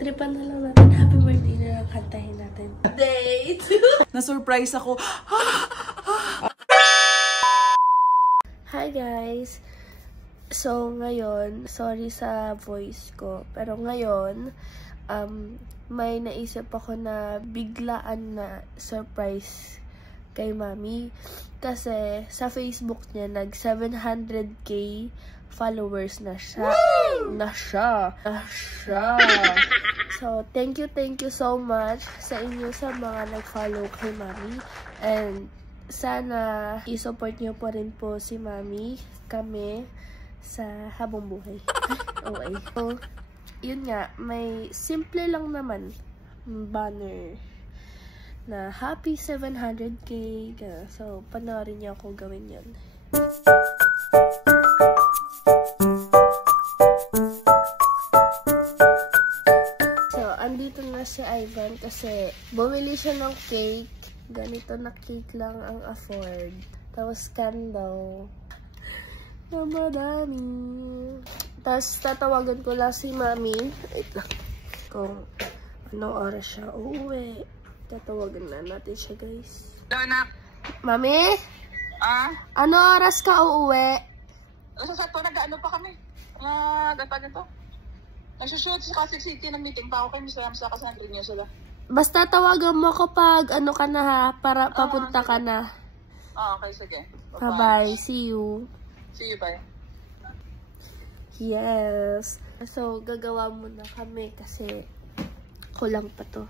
Magtripan na lang natin. Happy birthday na lang kantahin natin. Date! Na-surprise ako. Hi guys! So ngayon, sorry sa voice ko. Pero ngayon, may naisip ako na biglaan na surprise kay Mami. Kasi sa Facebook niya, nag 700k followers na siya. So, thank you so much sa inyo sa mga nag-follow kay Mami. And sana i-support niyo po rin po si Mami, kami, sa habang buhay. Okay. So, yun nga, may simple lang naman banner na happy 700k. So, panoorin niyo ako gawin yun. So, andito na si Ivan kasi bumili siya ng cake. Ganito na cake lang ang afford. Tapos candle na madami. Tapos tatawagan ko lang si Mami. Wait lang. Kung anong oras siya uuwi. Tatawagan na natin siya, guys. Anak. Mami? Ano oras ka uuwi? Sakto, nag-ano pa kami. Ganto. Nagsushoot sa Pasig City ng meeting pa ako kay Mr. Ramsa kasi nag-renew sila. Basta tawagan mo kapag ano ka na ha, para papunta ka na. Okay, sige. Bye-bye. See you. See you, bye. Yes. So, gagawa muna kami kasi kulang pa to.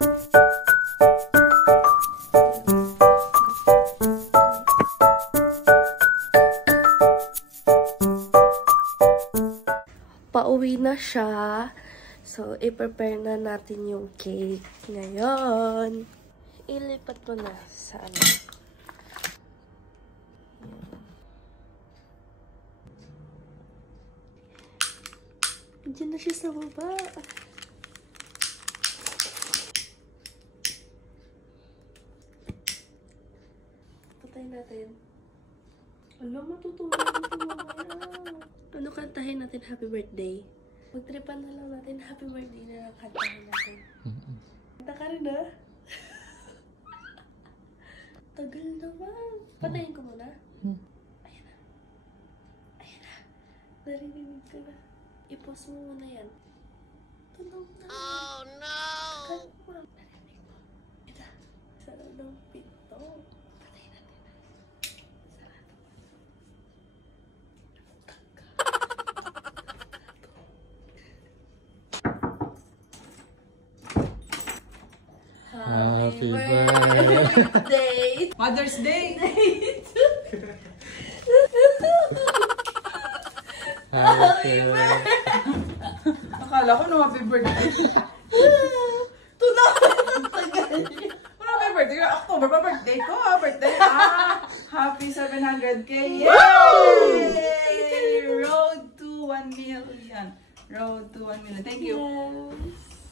Pauwi na siya. So, i-prepare na natin yung cake ngayon. Ilipat mo na sa ano. Diyan na siya sa baba. Patay natin. Alam, matutuwa ito mamaya. Ano kantahin natin happy birthday? Magtripan na lang natin happy birthday na lang kantahin natin. Kanta ka rin ah. Tagal naman. Patayin ko muna. Ayan na. Ayan na. Narinig ka na. I-pause mo muna yan. Tunog na. Oh no! Kalma. Narinig mo. Ito. Sarap ng pito. Patayin natin. Happy birthday! Mother's Day! Happy birthday! Akala ko no happy birthday. Tunog! Ano happy birthday? October pa birthday ko. Birthday. Happy 700k. Yay! Road to 1 million. Road to 1 million. Thank you.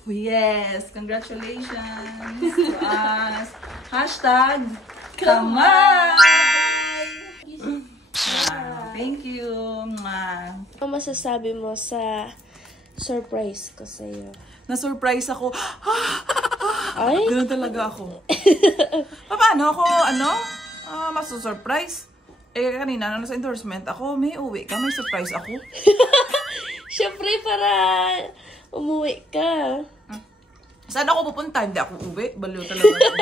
Yes, congratulations to us. Hashtag Kamay! Thank you. Ano masasabi mo sa surprise ko sa'yo? Na-surprise ako. Ay? Ganun talaga ako. Paano ako, masu-surprise? Kanina, nasa endorsement ako, may uwi ka, may surprise ako. Siyempre, para umuwi ka. Saan ako pupunta? Hindi ako uwi. Baliw talaga ako.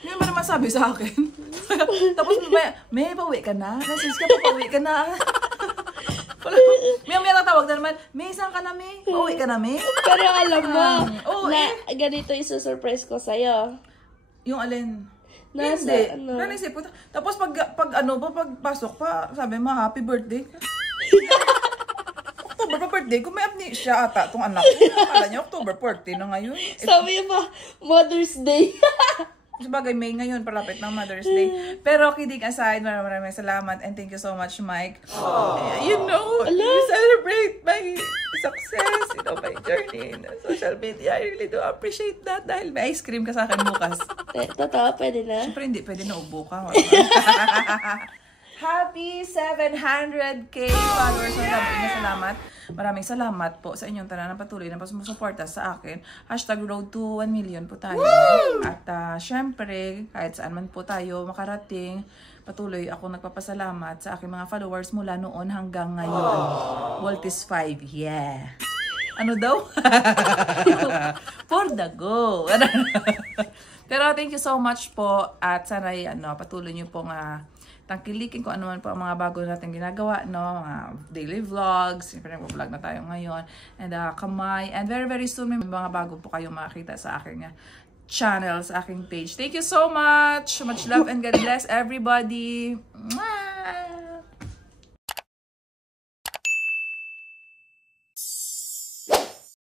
Hindi mo naman sabi sa akin. Tapos may pauwi ka na? Nasis ka pa, pauwi ka na. May natawag na naman, may isang ka na, may pauwi ka na, may. Pero alam mo, na ganito yung surprise ko sa'yo. Yung alin? Nasa, hindi. ano? Nanisip ko. Tapos pagpasok pa, sabi mo, happy birthday. October pa birthday ko, may amnesia ata itong anak ko. Akala niya, October 14 na ngayon. Sabi mo, Mother's Day. Sabagay, May ngayon, palapit ng Mother's Day. Pero kidding aside, maraming salamat and thank you so much, Mike. You know, you celebrate my success, my journey in social media. I really do appreciate that dahil may ice cream ka sa akin bukas. Totoo, pwede na? Siyempre hindi, pwede na ubo ka. Happy 700k followers. Maraming salamat po sa inyong tanan na patuloy na sumusuporta sa akin. #road to 1 million po tayo. Woo! At syempre, kahit saan man po tayo makarating, patuloy ako nagpapasalamat sa aking mga followers mula noon hanggang ngayon. Voltis 5, yeah. Ano daw? For the go. Pero thank you so much po at sana patuloy niyo pong tangkilikin kung ano man po ang mga bago natin ginagawa, no? Mga daily vlogs, siyempre nag-vlog na tayo ngayon, and kamay, and very very soon may mga bago po kayong makakita sa aking channel, sa aking page. Thank you so much! Much love and God bless everybody! Mwah!